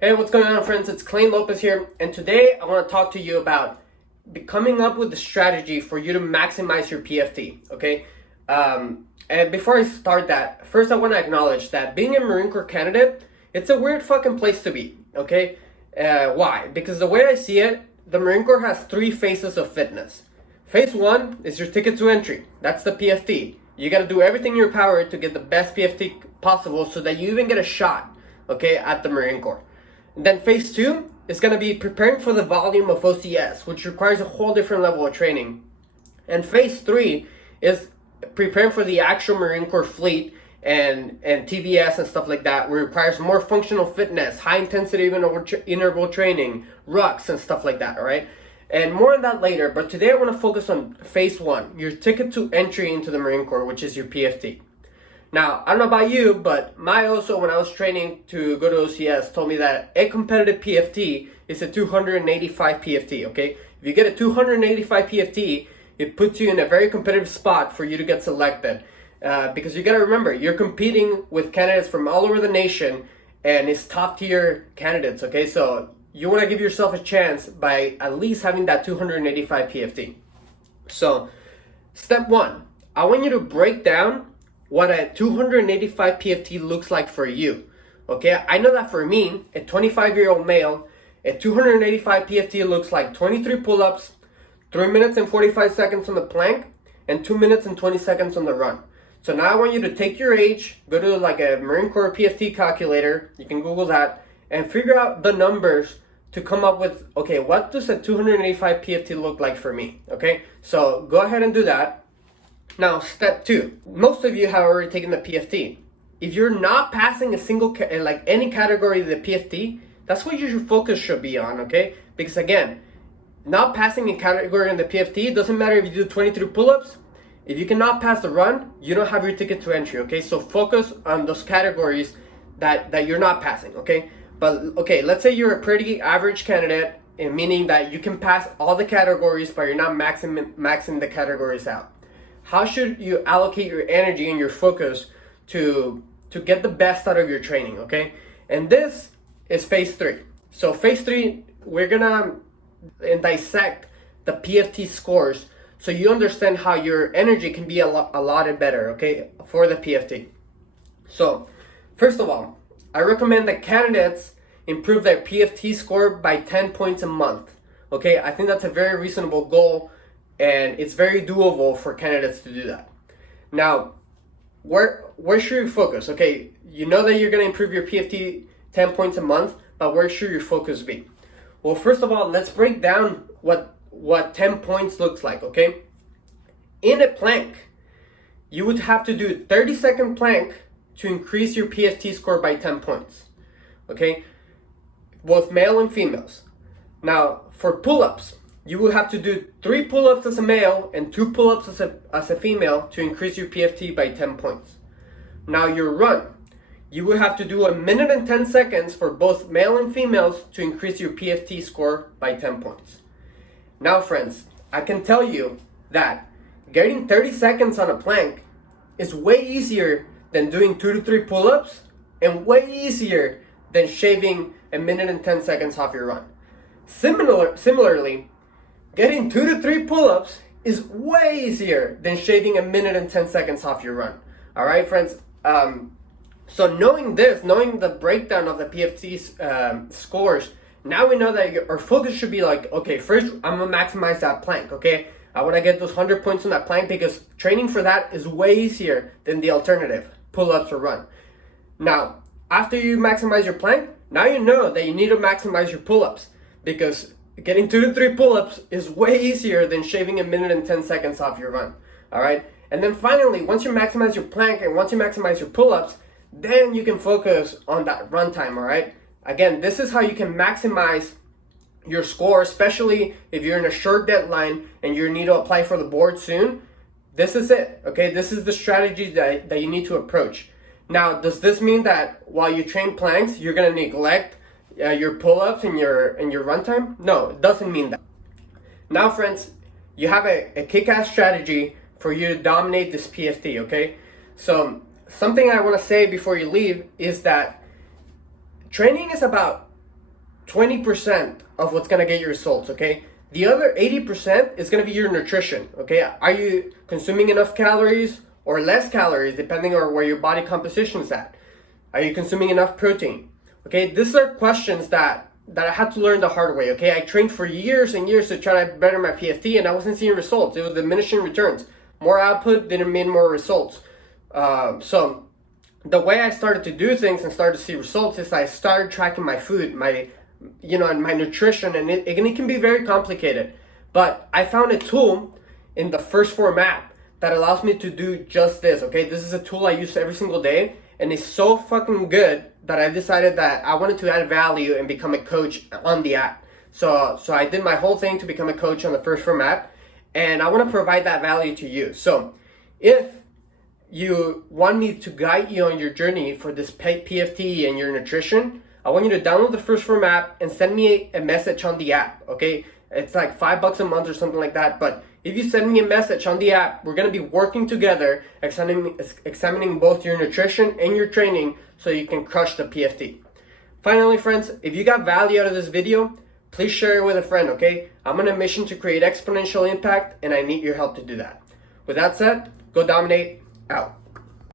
Hey, what's going on, friends? It's Clayton Lopez here, and today I want to talk to you about coming up with the strategy for you to maximize your PFT, okay? And before I start that, first I want to acknowledge that being a Marine Corps candidate, it's a weird fucking place to be, okay? Why? Because the way I see it, the Marine Corps has three phases of fitness. Phase one is your ticket to entry. That's the PFT. You got to do everything in your power to get the best PFT possible so that you even get a shot, okay, at the Marine Corps. Then phase two is going to be preparing for the volume of OCS, which requires a whole different level of training. And phase three is preparing for the actual Marine Corps fleet and TVS and stuff like that, where it requires more functional fitness, high intensity interval training, rucks and stuff like that, all right? And more on that later, but today I want to focus on phase one, your ticket to entry into the Marine Corps, which is your PFT. Now, I don't know about you, but my OSO, when I was training to go to OCS, told me that a competitive PFT is a 285 PFT, okay? If you get a 285 PFT, it puts you in a very competitive spot for you to get selected. Because you gotta remember, you're competing with candidates from all over the nation, and it's top tier candidates, okay? So you wanna give yourself a chance by at least having that 285 PFT. So, step one, I want you to break down what a 285 PFT looks like for you. Okay, I know that for me, a 25-year-old male, a 285 PFT looks like 23 pull-ups, 3 minutes and 45 seconds on the plank, and 2 minutes and 20 seconds on the run. So now I want you to take your age, go to like a Marine Corps PFT calculator, you can Google that, and figure out the numbers to come up with, okay, what does a 285 PFT look like for me? Okay, so go ahead and do that. Now, step two, most of you have already taken the PFT. If you're not passing a single, like any category of the PFT, that's what your focus should be on, okay? Because again, not passing a category in the PFT, doesn't matter if you do 23 pull-ups, if you cannot pass the run, you don't have your ticket to entry, okay? So focus on those categories that you're not passing, okay? But okay, let's say you're a pretty average candidate, meaning that you can pass all the categories, but you're not maxing the categories out. How should you allocate your energy and your focus to get the best out of your training, okay? And this is phase three. So phase three, we're gonna dissect the PFT scores so you understand how your energy can be a lot better, okay, for the PFT. So first of all, I recommend that candidates improve their PFT score by 10 points a month, okay? I think that's a very reasonable goal, and it's very doable for candidates to do that. Now, where should you focus? Okay, you know that you're going to improve your PFT 10 points a month, but where should your focus be? Well, first of all, let's break down what 10 points looks like, okay? In a plank, you would have to do 30-second plank to increase your PFT score by 10 points, okay? Both male and females. Now, for pull-ups, you will have to do 3 pull-ups as a male and 2 pull-ups as a female to increase your PFT by 10 points. Now your run, you will have to do 1 minute and 10 seconds for both male and females to increase your PFT score by 10 points. Now friends, I can tell you that getting 30 seconds on a plank is way easier than doing 2 to 3 pull-ups and way easier than shaving 1 minute and 10 seconds off your run. Similarly, getting 2 to 3 pull-ups is way easier than shaving 1 minute and 10 seconds off your run. All right, friends? So knowing this, knowing the breakdown of the PFT scores, now we know that our focus should be like, okay, first I'm gonna maximize that plank, okay? I wanna get those 100 points on that plank because training for that is way easier than the alternative, pull-ups or run. Now, after you maximize your plank, now you know that you need to maximize your pull-ups because getting 2 to 3 pull-ups is way easier than shaving 1 minute and 10 seconds off your run, all right? And then finally, once you maximize your plank and once you maximize your pull-ups, then you can focus on that run time, all right? Again, this is how you can maximize your score, especially if you're in a short deadline and you need to apply for the board soon. This is it, okay? This is the strategy that you need to approach. Now, does this mean that while you train planks, you're gonna neglect your pull-ups and your run time? No, it doesn't mean that. Now, friends, you have a kick-ass strategy for you to dominate this PFT, okay? Something I want to say before you leave is that training is about 20% of what's gonna get you results, okay? The other 80% is gonna be your nutrition, okay? Are you consuming enough calories or less calories depending on where your body composition is at? Are you consuming enough protein? Okay, these are questions that I had to learn the hard way, okay? I trained for years and years to try to better my PFT and I wasn't seeing results. It was diminishing returns. More output didn't mean more results. So the way I started to do things and started to see results is I started tracking my food, and my nutrition, and it can be very complicated. But I found a tool in the First Form app that allows me to do just this, okay? This is a tool I use every single day, and it's so fucking good that I decided that I wanted to add value and become a coach on the app. So I did my whole thing to become a coach on the First Form app, and I want to provide that value to you. So if you want me to guide you on your journey for this PFT and your nutrition, I want you to download the First Form app and send me a message on the app, okay? It's like $5 a month or something like that, but if you send me a message on the app, we're gonna be working together, examining both your nutrition and your training so you can crush the PFT. Finally, friends, if you got value out of this video, please share it with a friend, okay? I'm on a mission to create exponential impact, and I need your help to do that. With that said, go dominate, out.